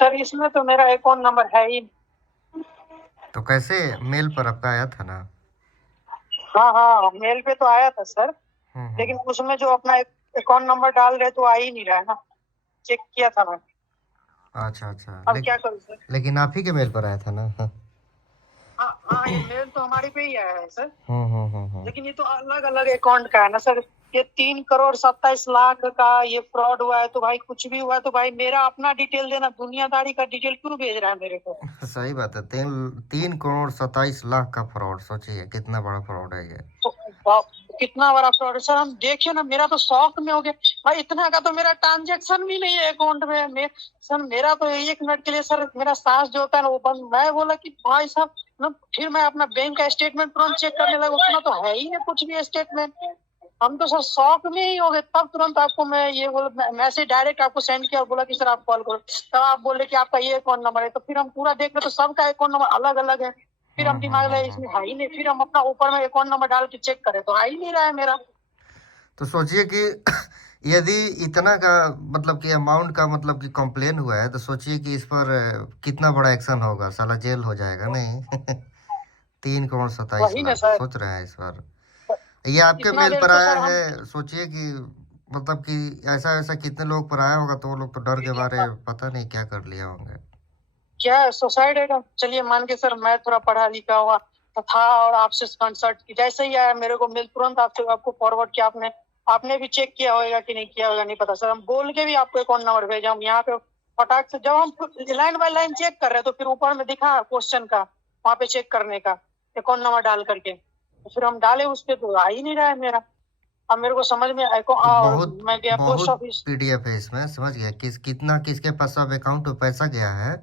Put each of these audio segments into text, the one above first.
Sir इसमें तो मेरा अकाउंट नंबर है ही। तो कैसे मेल पर आपका आया था ना? हाँ हाँ, मेल पे तो आया था सर, लेकिन हम्म। उसमें जो अपना अकाउंट नंबर डाल रहे तो आ ही नहीं रहा है ना। चेक किया था मैं। अच्छा अच्छा, अब क्या करूँ सर? लेकिन आप ही के मेल पर आया था ना? हाँ। हाँ हाँ, ये मेल तो हमारे पे ही आया है सर। हम्म। लेकिन ये तो अलग अलग अकाउंट का है ना सर। ये 3 करोड़ 27 लाख का ये फ्रॉड हुआ है, तो भाई कुछ भी हुआ है तो भाई मेरा अपना डिटेल देना, दुनियादारी का डिटेल क्यों भेज रहा है मेरे को? सही बात है। 3 करोड़ 27 लाख का फ्रॉड, सोचिए कितना बड़ा फ्रॉड है ये। तो कितना बड़ा फ्रॉड है सर, हम देखिए ना, मेरा तो शौक में हो गया। भाई इतना का तो मेरा ट्रांजेक्शन भी नहीं है अकाउंट में। सर मेरा तो 1 मिनट के लिए सर, मेरा सांस जो होता है ना वो बंद। मैं बोला कि भाई साहब ना, फिर मैं अपना बैंक का स्टेटमेंट तुरंत चेक करने लगा, उसमें तो है ही नहीं कुछ भी स्टेटमेंट। हम तो सर शौक में ही हो गए, तब तुरंत आपको मैं ये बोला, मैसेज डायरेक्ट आपको सेंड किया और बोला कि सर आप कॉल करो। तब आप बोले कि आपका ये अकाउंट नंबर है, तो फिर हम पूरा देख रहे तो सबका अकाउंट नंबर अलग अलग है। फिर हम दिमाग लगे इसमें है ही नहीं, फिर हम अपना ऊपर में अकाउंट नंबर डाल के चेक करें तो आ ही नहीं रहा है मेरा। तो सोचिए कि यदि इतना का मतलब कि अमाउंट का मतलब कि कंप्लेन हुआ है, तो सोचिए कि इस पर कितना बड़ा एक्शन होगा। साला जेल हो जाएगा नहीं? 3 करोड़ 27 वही ना लाख सर। सोच रहे हैं इस बार। ये आपके इतना मेल देर पर तो आया सर हम है, सोचिए कि मतलब कि ऐसा ऐसा कितने लोग पर आया होगा, तो वो लोग तो डर के मारे पता नहीं क्या कर लिया होंगे। क्या सुसाइड है ना? चलिए मान के सर, मैं थोड़ा पढ़ा लिखा हुआ तो था, और आपसे कंसल्ट की जैसे ही आया मेरे को मेल, तुरंत आपसे आपको फॉरवर्ड किया। आपने आपने भी चेक किया होगा कि नहीं किया होगा नहीं पता सर, हम बोल के भी आपको अकाउंट नंबर भेजा। हम यहाँ पे फटाक से जब हम लाइन बाय लाइन चेक कर रहे तो फिर ऊपर में दिखा क्वेश्चन का, वहाँ पे चेक करने का अकाउंट नंबर डाल करके, तो फिर हम डाले उस पे तो आ ही नहीं रहा है मेरा। अब मेरे को समझ में तो और बहुत मैं गया पोस्ट बहुत ऑफिस। पीडीएफ है इसमें, समझ गया कितना किसके पास सब अकाउंट में पैसा गया है।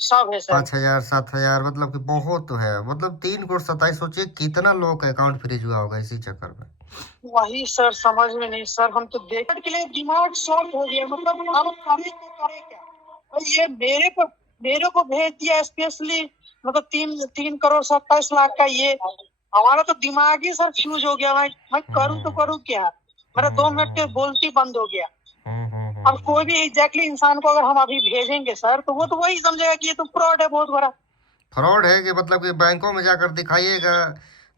सब है सर। 5,000 7,000, मतलब कि बहुत तो है। मतलब 3 करोड़ 27, सोचिए कितना लोग का अकाउंट फ्रीज हुआ होगा इसी चक्कर में। वही सर समझ में नहीं सर, हम तो देखने के लिए दिमाग शॉर्ट हो गया। मतलब हम करे तो करे क्या? और ये मेरे को भेज दिया स्पेशली, मतलब 3 करोड़ 27 लाख का ये। हमारा तो दिमाग ही सर फ्यूज हो गया। मैं करूँ तो हम्म करूँ क्या? मेरा हम्म 2 मिनट के हम्म बोलती बंद हो गया। अब कोई हम्म। भी एग्जैक्टली इंसान को अगर हम अभी भेजेंगे सर, तो वो तो वही समझेगा कि ये तो फ्रॉड है बहुत बड़ा। फ्रॉड है कि मतलब कि बैंकों में जाकर दिखाइएगा,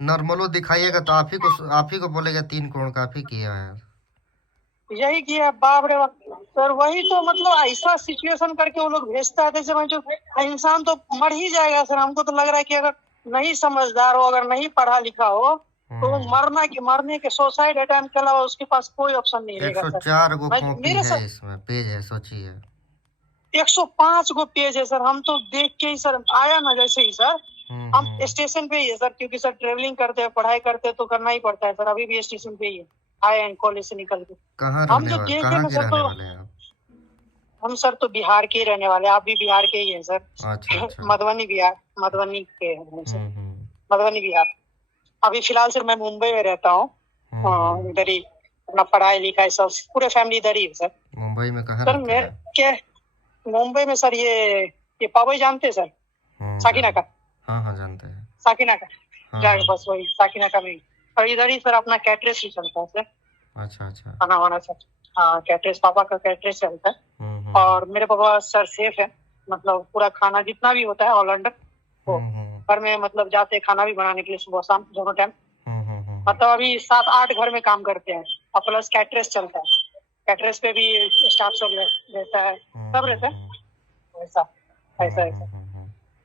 नॉर्मलो दिखाइएगा, तो आप ही को बोलेगा 3 करोड़ का आप ही किया है। यही किया, बाप रे बाप। सर वही तो, मतलब ऐसा सिचुएशन करके वो लोग भेजता है जैसे मैं जो इंसान तो मर ही जाएगा सर। हमको तो लग रहा है कि अगर नहीं समझदार हो, अगर नहीं पढ़ा लिखा हो, तो वो हम्म। मरने के सुसाइड अटेम्प्ट के अलावा उसके पास कोई ऑप्शन नहीं रहेगा सर। 104 गो मैं कॉपी मेरे है साथ इसमें, पेज है, सोचिए। 105 गो पेज है सर। हम तो देख के ही सर आया ना जैसे ही सर, हम हम्म। स्टेशन पे ही है सर, क्योंकि सर ट्रेवलिंग करते हैं पढ़ाई करते हैं तो करना ही पड़ता है सर। अभी भी स्टेशन पे ही है, आए हैं कॉलेज से निकल के। हम जो देखे कहाँ ना के सर, रहने तो वाले हैं आप? हम सर तो बिहार के ही रहने वाले हैं। आप भी बिहार के ही हैं सर। अच्छा अच्छा। मधुबनी बिहार, मधुबनी के हैं हम सर। हम्म। मधुबनी बिहार। अभी फिलहाल सर मैं मुंबई में रहता हूँ। हम्म। इधर ही अपना पढ़ाई लिखाई सब पूरे फैमिली इधर ही है सर। मुंबई में कहाँ सर रहते मैं हैं? क्या, मुंबई में सर ये पावई जानते हैं सर? साकिना जान का, हाँ हाँ, जानते हैं। साकिना का हाँ जाए हाँ। बस वही साकिना का में ही। और इधर ही सर अपना कैटरेस ही चलता है सर, अच्छा अच्छा। खाना वाना सर। हाँ कैटरेस, पापा का कैटरेस चलता है। हम्म। और मेरे पापा सर सेफ है, मतलब पूरा खाना जितना भी होता है ऑल अंडर वो हम्म। घर में, मतलब जाते हैं खाना भी बनाने के लिए सुबह शाम दोनों टाइम। हम्म। मतलब अभी 7 8 घर में काम करते हैं, और प्लस कैटरेस चलता है। कैटरेस पे भी स्टाफ सब रहता है, सब रहता है। ऐसा ऐसा ऐसा हम्म।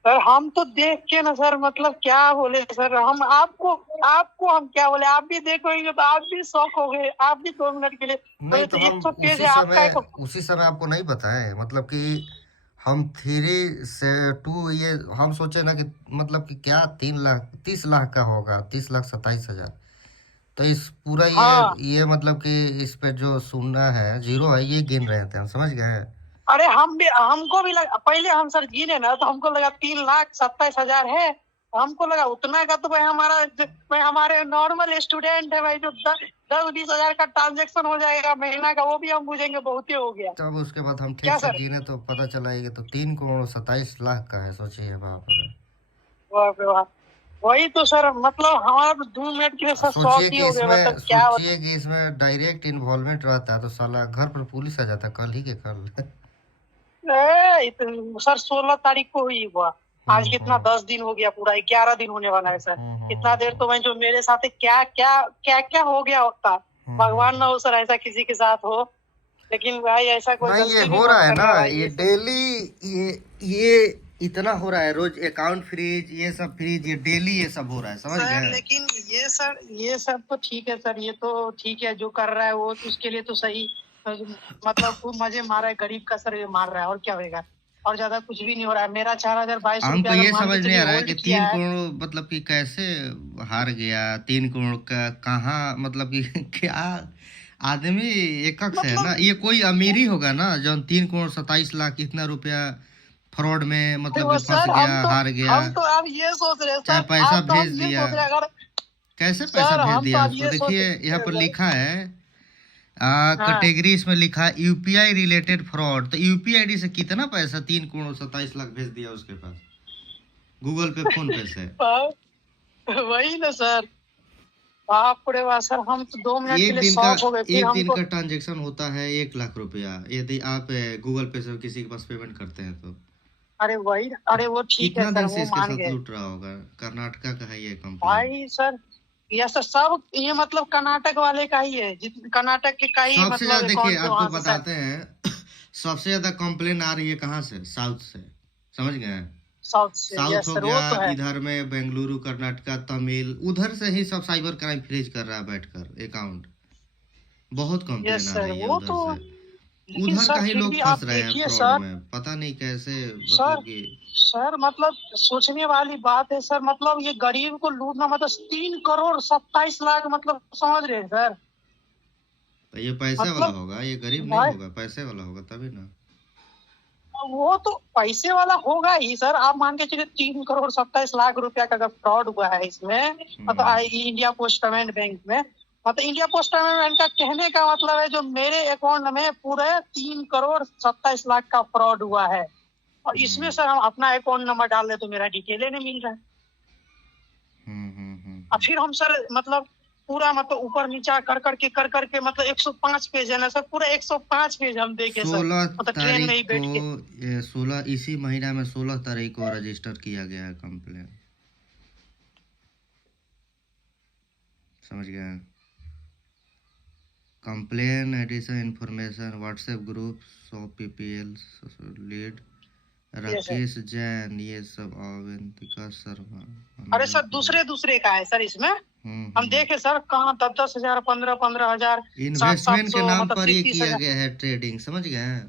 सर, हम तो देख के ना सर, मतलब क्या बोले सर, हम आपको आपको हम क्या बोले, आप भी देखोगे तो आप भी शौक हो गए, आप भी 2 मिनट के लिए नहीं बोले तो तो हम 100 पेज है आपका एक। उसी समय आपको नहीं बताएं, मतलब कि हम 3 से 2 ये हम सोचे ना कि मतलब कि क्या 3 लाख 30 लाख का होगा, 30,27,000। तो इस पूरा हाँ, ये मतलब कि इस पे जो सुनना है जीरो है, ये गिन रहे थे हम, समझ गए। अरे हम भी, हमको भी लगा पहले, हम सर गिने ना तो हमको लगा 3,27,000 है। हमको लगा उतना का तो भाई भाई हमारे नॉर्मल स्टूडेंट है भाई, जो 10 10 20 हजार का ट्रांजेक्शन हो जाएगा महीना का, वो भी हम बुझेंगे बहुत ही हो गया। तब उसके बाद हम ठीक क्या से सर? गिने तो पता चला ये तो 3 करोड़ 27 लाख का है, सोचिए बाप रे। वाह रे वाह। वही तो सर, मतलब हमारा तो 2 मिनट के लिए सर शौक ही हो गया, मतलब क्या सोचिए कि इसमें डायरेक्ट इन्वॉल्वमेंट रहता है तो साला घर पर पुलिस आ जाता कल ही के कल। सर 16 तारीख को हुई हुआ, आज कितना 10 दिन हो गया, पूरा 11 दिन होने वाला है सर। इतना देर तो मैं जो मेरे साथ क्या क्या क्या क्या हो गया होता, भगवान ना हो सर ऐसा किसी के साथ हो, लेकिन भाई ऐसा कोई नहीं, ये गलती भी हो मत रहा है ना, करना भाई ये ये सब। डेली, ये इतना हो रहा है, रोज अकाउंट फ्रीज, ये सब फ्रीज, ये डेली ये सब हो रहा है, समझ सर गए। लेकिन ये सब तो ठीक है सर, ये तो ठीक है जो कर रहा है वो उसके लिए तो सही, मतलब खूब मजे मार रहा है, गरीब का सर ये मार रहा है, और क्या होगा, और ज्यादा कुछ भी नहीं हो रहा है। मेरा 4022 हमको रुपया अगर ये मान के समझ नहीं चलिए आ रहा है होल्ड कि किया तीन है। करोड़ मतलब कि कैसे हार गया, 3 करोड़ का कहाँ, मतलब कि क्या आदमी एकक से है ना, मतलब ये कोई अमीरी होगा ना जो 3 करोड़ 27 लाख इतना रुपया फ्रॉड में मतलब वो कि फंस सर गया, हार गया, हम तो अब ये सोच रहे हैं चाहे सर, पैसा अब तो भेज हम ये दिया। सोच रहे हैं अगर, कैसे पैसा सर भेज हम तो दिया अब उसको, ये सोच देखिए यहाँ पर रहे लिखा है हाँ कैटेगरी इसमें लिखा है यूपीआई रिलेटेड फ्रॉड, तो यूपीआई आईडी से कितना पैसा 3 करोड़ 27 लाख भेज दिया उसके पास, गूगल पे, फोन पे से। वही ना सर, बाप रे बाप सर, हम तो 2 मिनट के लिए शॉक हो गए, फिर एक दिन हमको, का ट्रांजैक्शन होता है 1 लाख रुपया, यदि आप गूगल पे से किसी के पास पेमेंट करते हैं तो अरे वही, अरे वो ठीक है कितना सर, दिन से वो इसके मान साथ गए लूट रहा होगा। कर्नाटका का है ये कंप्लेन। भाई सर, ये सब ये मतलब कर्नाटक वाले का ही है, कर्नाटक के का ही सबसे मतलब ज्यादा देखिए अकाउंट पे आपको वहां से सर, बताते हैं सबसे ज्यादा कंप्लेन आ रही है कहाँ से, साउथ से, समझ गए। साउथ से, साउथ यस हो सर गया, वो तो है। इधर में बेंगलुरु, कर्नाटका, तमिल, उधर से ही सब साइबर क्राइम फ्रीज कर रहा है बैठकर अकाउंट। बहुत कंप्लेन यस आ सर रही है वो उधर तो, से। लेकिन उधर का सर ही फिर लोग भी आप फंस रहे हैं देखिए फ्रॉड सर, में, पता नहीं कैसे, सर मतलब कि सर मतलब सोचने वाली बात है सर, मतलब ये गरीब को लूटना, मतलब 3 करोड़ 27 लाख, मतलब समझ रहे हैं सर, तो ये पैसे वाला मतलब होगा, ये गरीब नहीं भाई होगा, पैसे वाला होगा तभी ना। वो तो पैसे वाला होगा ही सर, आप मान के चलिए 3 करोड़ 27 लाख रुपया का अगर फ्रॉड हुआ है इसमें, मतलब हम्म इंडिया पोस्ट पेमेंट बैंक में, मतलब इंडिया पोस्ट पेमेंट बैंक का कहने का मतलब है जो मेरे अकाउंट में पूरे 3 करोड़ 27 लाख का फ्रॉड हुआ है, और इसमें हम्म सर हम अपना अकाउंट नंबर डाल रहे तो मेरा डिटेल नहीं मिल रहा है, और हम्म। फिर हम सर मतलब पूरा मतलब ऊपर नीचा कर करके मतलब 105 पेज है ना सर, पूरा 105 पेज हम देखे सर, 16 मतलब ट्रेन में तारीख ही को, बैठ के। ये 16 इसी महीना में 16 तारीख को रजिस्टर किया गया है कंप्लेन, समझ गए। Complaint addition information WhatsApp group 100 PPL lead ये सर, राकेश जैन, ये सब अवंतिका शर्मा, अरे अनुराग सर गुरु। दूसरे दूसरे का है सर इसमें, हम हम्म। देखे सर कहाँ 10-10 हजार, 15-15 हजार, 700-700, इन्वेस्टमेंट के नाम मतलब पर ये 30-30 हजार। किया गया है ट्रेडिंग, समझ गए।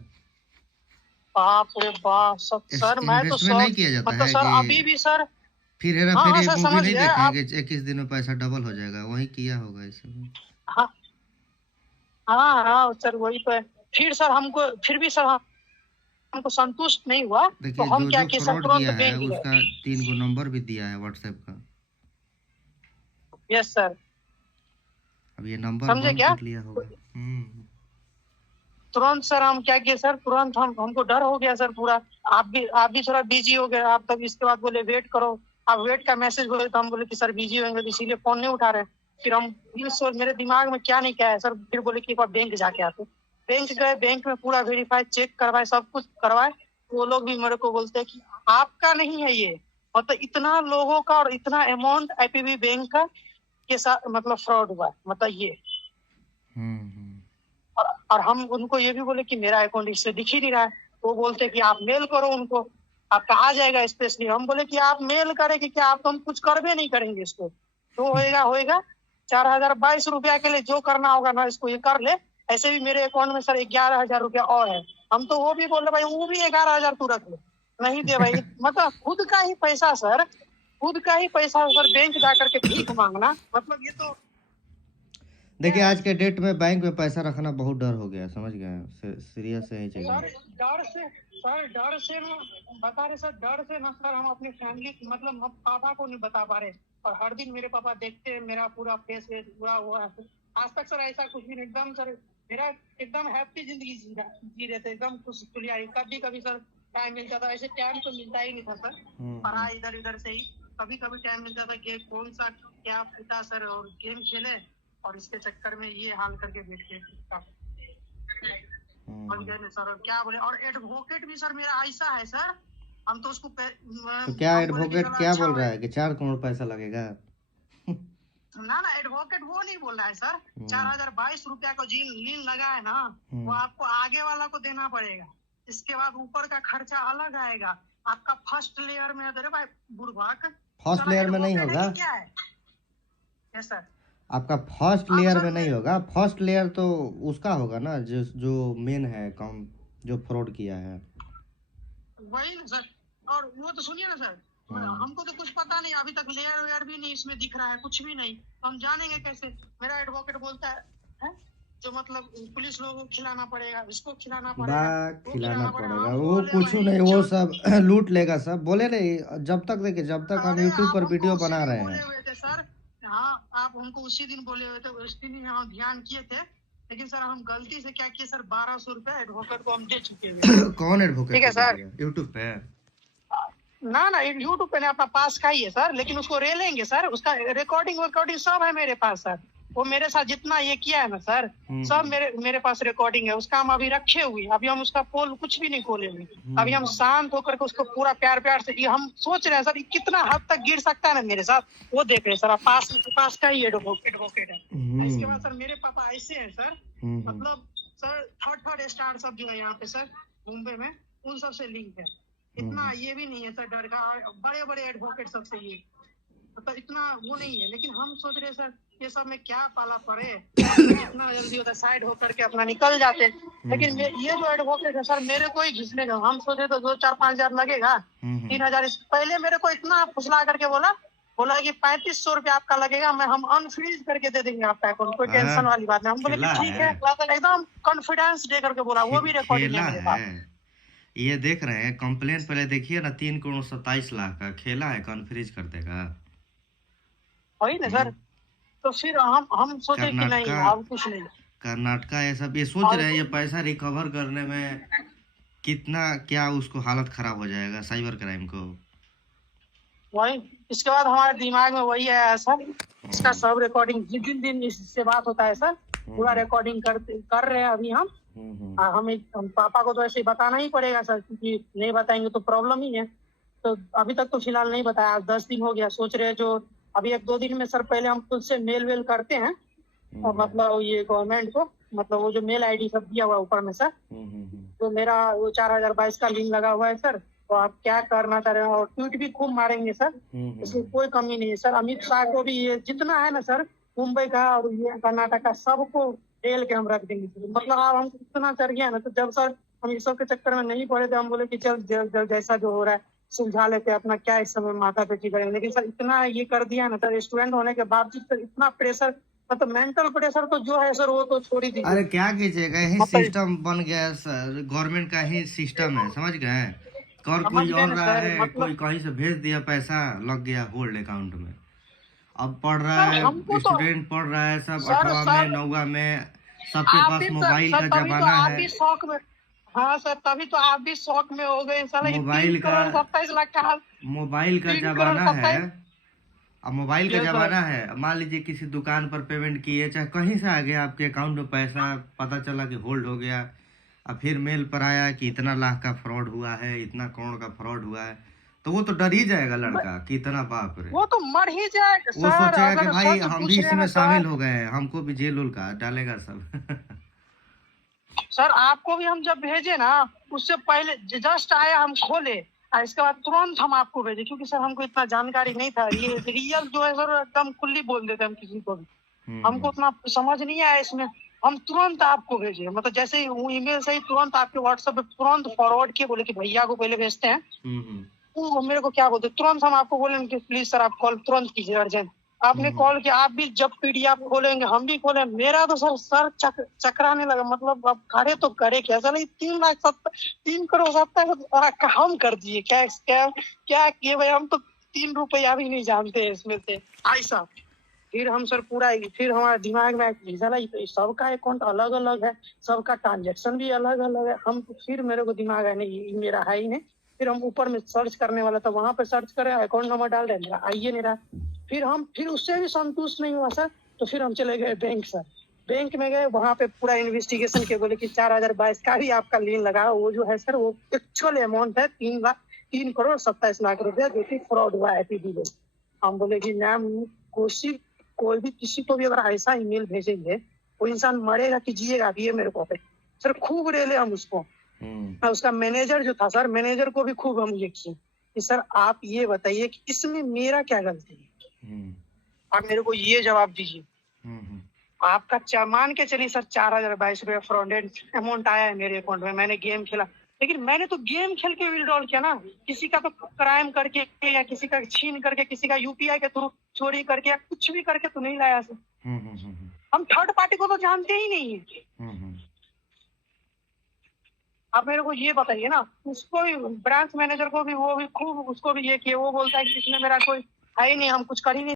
बाप रे बाप सब सर, मैं तो इन्वेस्टमेंट नहीं शौक, किया जाता मतलब है सर कि अभी भी सर, फिर हेरा हाँ हाँ फेरी सर मूवी समझ नहीं गए देखे हैं आप, कि 21 दिन में पैसा डबल हो जाएगा, वही किया होगा इसमें। हाँ हाँ हाँ सर वही तो है। फिर सर हमको, फिर भी सर हमको संतुष्ट नहीं हुआ, तो देखिए हम जो क्या जो किए सर, फ्रॉड तुरंत किया है बैंक गए। उसका 3 गो नंबर भी दिया है व्हाट्सएप का। यस सर, अब ये नंबर समझे बंद क्या, कर लिया होगा। तुरंत सर हम क्या किए सर, तुरंत हमको डर हो गया सर पूरा, आप भी थोड़ा बिजी हो गए, आप तब इसके बाद बोले वेट करो, आप वेट का मैसेज बोले तो हम बोले कि सर बिजी होंगे, तो इसीलिए फोन नहीं उठा रहे। फिर हम ये सोच, मेरे दिमाग में क्या नहीं क्या है सर, फिर बोले कि एक बार बैंक जाके आते, बैंक गए, बैंक में पूरा वेरीफाई चेक करवाए, सब कुछ करवाए, वो लोग भी मेरे को बोलते हैं कि आपका नहीं है ये, मतलब इतना लोगों का और इतना अमाउंट आईपीबी बैंक का के साथ मतलब फ्रॉड हुआ है, मतलब ये, हम्म। और हम उनको ये भी बोले कि मेरा अकाउंट इससे दिख ही नहीं रहा है, वो बोलते कि आप मेल करो उनको, आपका आ जाएगा स्पेशली, हम बोले कि आप मेल करें कि क्या, आप तो हम कुछ करबे नहीं करेंगे इसको, जो होएगा होएगा, 4022 रुपया के लिए जो करना होगा ना इसको ये कर ले, ऐसे भी मेरे अकाउंट में सर 11 हजार रुपया और है, हम तो वो भी बोले भाई वो भी 11 हजार तू रख ले, नहीं दे भाई, मतलब खुद का ही पैसा सर, खुद का ही पैसा सर, बैंक जा करके भीख मांगना, मतलब ये तो देखिए आज के डेट में बैंक में पैसा रखना बहुत डर हो गया, समझ गए, सीरियस है ये सर चीजें। डर से, सर डर से ना, बता रहे सर, डर से ना सर हम अपने फैमिली मतलब हम पापा को नहीं बता पा रहे, और हर दिन मेरे पापा देखते हैं मेरा पूरा फेस वेस पूरा हुआ है, आज तक सर ऐसा कुछ भी नहीं, एकदम सर मेरा एकदम हैप्पी जिंदगी जी रहे थे, एकदम खुशखुलिया, कभी कभी सर टाइम मिलता था, ऐसे टाइम तो मिलता ही नहीं था सर, पढ़ाई इधर इधर से ही, कभी कभी टाइम मिलता था कि कौन सा क्या फूटा सर और गेम खेले, और इसके चक्कर में ये हाल करके बैठ के बन गए ना सर, और क्या बोले। और एडवोकेट भी सर मेरा ऐसा है सर, हम तो उसको तो क्या हम बोले कि एडवोकेट चलो क्या अच्छा बोल रहा है। है कि 4 करोड़ पैसा लगेगा? ना ना, एडवोकेट वो नहीं बोल रहा है सर, 4022 रुपया का जी लीन लगा है ना, वो आपको आगे वाला को देना पड़ेगा। इसके बाद ऊपर का खर्चा अलग आएगा आपका। फर्स्ट लेयर में अरे भाई बुढ़वाक, फर्स्ट लेयर में नहीं एडवोकेट है होगा कि क्या है? Yes sir. आपका, फर्स्ट अब लेयर सर में नहीं होगा। फर्स्ट लेयर तो उसका होगा ना, जो जो मेन है काम, जो फ्रॉड किया है। वही ना सर। और वो तो सुनिए ना सर, हमको तो कुछ पता नहीं, अभी तक लेयर वेयर भी नहीं इसमें दिख रहा है, कुछ भी नहीं, तो हम जानेंगे कैसे? मेरा एडवोकेट बोलता है जो मतलब पुलिस लोगों को खिलाना पड़ेगा, इसको खिलाना पड़ेगा, वो खिलाना खिलाना पड़ेगा। पड़ेगा, हम वो बोले कुछ वही नहीं, वो चल। सब लूट लेगा सब। बोले नहीं, जब तक देखिए, जब तक हम अरे यूट्यूब आप पर हमको वीडियो उसी बना दिन रहे बोले हैं। हुए थे सर। हाँ, आप हमको उसी दिन बोले हुए थे, उस दिन ही हम ध्यान किए थे, लेकिन सर हम गलती से क्या किए सर, 1200 रुपया एडवोकेट को हम दे चुके हैं। कौन एडवोकेट ठीक है को दे सर। दिया यूट्यूब पे? ना ना, यूट्यूब पे नहीं, अपना पास का ही है सर, लेकिन उसको रे लेंगे सर, उसका रिकॉर्डिंग रिकॉर्डिंग सब है मेरे पास सर। वो मेरे साथ जितना ये किया है ना सर, सब मेरे पास रिकॉर्डिंग है उसका। हम अभी रखे हुए, अभी हम उसका पोल कुछ भी नहीं खोले हुए। अभी हम शांत होकर के उसको पूरा प्यार प्यार से, ये हम सोच रहे हैं सर, ये कितना हद तक गिर सकता है ना मेरे साथ, वो देख रहे हैं सर। आप पास का ही एडवोकेट है। इसके बाद सर मेरे पापा ऐसे हैं सर, मतलब सर थर्ड स्टार सब जो है यहाँ पे सर मुंबई में, उन सब से लिंक है। इतना ये भी नहीं है सर डर का, बड़े बड़े एडवोकेट सबसे ये मतलब इतना वो नहीं है। लेकिन हम सोच रहे सर ये सब में क्या पाला पड़े, जितना जल्दी होता साइड होकर के अपना निकल जाते। लेकिन ये जो एडवोकेट है सर, मेरे को ही घिसने का, हम सोचे तो 2 4 5 हजार लगेगा, 3000 पहले मेरे को इतना फुसला करके बोला कि 3500 रुपया आपका लगेगा, हम अनफ्रीज करके दे देंगे आपका अकाउंट, कोई टेंशन वाली बात नहीं। हम बोले कि ठीक है, एकदम कॉन्फिडेंस दे करके बोला, वो भी रिकॉर्डिंग है मेरे पास। ये देख रहे हैं कंप्लेन, पहले देखिए ना, 3 करोड़ 27 लाख का खेला है, कॉन्फ्रेंस कर देगा। वही ना सर। तो फिर हम सोचे कि नहीं, कर्नाटका अब कुछ नहीं। कर्नाटका ये सब ये सोच रहे हैं, ये पैसा रिकवर करने में कितना क्या उसको हालत खराब हो जाएगा साइबर क्राइम को। वही, इसके बाद हमारे दिमाग में वही है सर, इसका सब रिकॉर्डिंग, जिस दिन इससे बात होता है सर, पूरा रिकॉर्डिंग कर रहे हैं अभी हम। हम पापा को तो ऐसे ही बताना ही पड़ेगा सर, क्योंकि नहीं बताएंगे तो प्रॉब्लम ही है। तो अभी तक तो फिलहाल नहीं बताया, आज 10 दिन हो गया। सोच रहे हैं जो अभी 1 2 दिन में सर, पहले हम खुद से मेल वेल करते हैं, और मतलब ये गवर्नमेंट को, मतलब वो जो मेल आईडी सब दिया हुआ ऊपर में सर, तो मेरा वो 4022 का लिंक लगा हुआ है सर। तो आप क्या करना चाह रहे हो, और ट्वीट भी खूब मारेंगे सर, इसमें कोई कमी नहीं है सर। अमित शाह को भी, ये जितना है ना सर मुंबई का और ये कर्नाटक का, सबको डेल के हम रख देंगे सर। मतलब आप हमको इतना चढ़ गया ना, तो जब सर हम इस सब के चक्कर में नहीं पड़े थे, हम बोले कि चल जैसा जो हो रहा है सुलझा लेते, अपना क्या इस समय माथा पेची करेंगे। लेकिन सर इतना ये कर दिया ना सर, स्टूडेंट होने के बावजूद सर इतना प्रेशर, मतलब मेंटल प्रेशर तो जो है सर, वो तो छोड़ ही दीजिए। अरे क्या कीजिएगा, यही सिस्टम बन गया है सर, गवर्नमेंट का ही सिस्टम है, समझ गए? और कोई और रहा है, कोई कहीं से भेज दिया पैसा, लग गया होल्ड अकाउंट में। अब पढ़ रहा है स्टूडेंट, पढ़ रहा है सब 8वां में 9वां में, सबके पास मोबाइल का जमाना है। शौक में, हाँ सर, तभी तो आप भी शौक में हो गए साला, मोबाइल 3 करोड़ 27 लाख का, मोबाइल का 3 करोड़ जमाना है। 27। अब मोबाइल का जमाना है, मान लीजिए किसी दुकान पर पेमेंट किए, चाहे कहीं से आ गया आपके अकाउंट में पैसा, पता चला कि होल्ड हो गया, अब फिर मेल पर आया कि इतना लाख का फ्रॉड हुआ है, इतना करोड़ का फ्रॉड हुआ है, तो वो तो डर ही जाएगा लड़का कि इतना बाप रे। वो तो मर ही जाएगा वो सर, सोचेगा कि अगर भाई सच हम पूछ भी रहे हैं इसमें ना शामिल सर। हो गए हैं, हमको भी जेल उल का डालेगा सब। सर आपको भी हम जब भेजे ना, उससे पहले जस्ट आया हम खोले, और इसके बाद तुरंत हम आपको भेजे, क्योंकि सर हमको इतना जानकारी नहीं था। ये रियल जो है सर, एकदम खुली बोल देते हम किसी को भी, हमको उतना समझ नहीं आया इसमें। हम तुरंत आपको भेजे, मतलब जैसे ही वो ईमेल से ही तुरंत आपके व्हाट्सएप पे तुरंत फॉरवर्ड किए, बोले कि भैया को पहले भेजते हैं। वो मेरे को क्या बोलते, तुरंत हम आपको बोलेंगे कि प्लीज सर आप कॉल तुरंत कीजिए, अर्जेंट। आपने कॉल किया, आप भी जब पीडीएफ खोलेंगे, हम भी खोले, मेरा तो सर चकराने लगा। मतलब अब करे तो करे क्या सर, 3 करोड़ 70 हम कर दिए क्या स्कैम, क्या किए भाई? हम तो 3 रुपया भी नहीं जानते इसमें से ऐसा। फिर हम सर पूरा, फिर हमारे दिमाग में साला सबका अकाउंट अलग अलग है, सबका ट्रांजेक्शन भी अलग अलग है। हम फिर मेरे को दिमाग है नहीं, ये मेरा है ही नहीं। फिर हम ऊपर में सर्च करने वाला था, वहां पर सर्च करें, अकाउंट नंबर डाल रहे, आइए नहीं रहा। फिर उससे भी संतुष्ट नहीं हुआ सर, तो फिर हम चले गए बैंक सर। बैंक में गए, वहां पे पूरा इन्वेस्टिगेशन के बोले कि 4022 का भी आपका लीन लगा। वो जो है सर, वो एक्चुअल अमाउंट है 3,27,00,000 जो कि फ्रॉड हुआ है PD में। हम बोले कि मैम, कोई भी किसी को भी अगर ऐसा ईमेल भेजेंगे, वो इंसान मरेगा कि जिएगा अभी ये मेरे को पे सर खूब रेले हम उसको। और उसका मैनेजर जो था सर, मैनेजर को भी खूब हम ये किए कि सर आप ये बताइए कि इसमें मेरा क्या गलती है, आप मेरे को ये जवाब दीजिए। आपका मान के चलिए सर 4022 रुपये फ्रॉडेड अमाउंट आया है मेरे अकाउंट में, मैंने गेम खेला, लेकिन मैंने तो गेम खेल के विड्रॉल किया ना, किसी का तो क्राइम करके या किसी का छीन करके, किसी का UPI के थ्रू चोरी करके या कुछ भी करके तो नहीं लाया सर। हम थर्ड पार्टी को तो जानते ही नहीं है। आप मेरे को ये बताइए ना, उसको भी ब्रांच मैनेजर को भी, वो भी खूब उसको भी ये किए, वो बोलता है कि इसमें मेरा कोई है ही नहीं, हम कुछ कर ही नहीं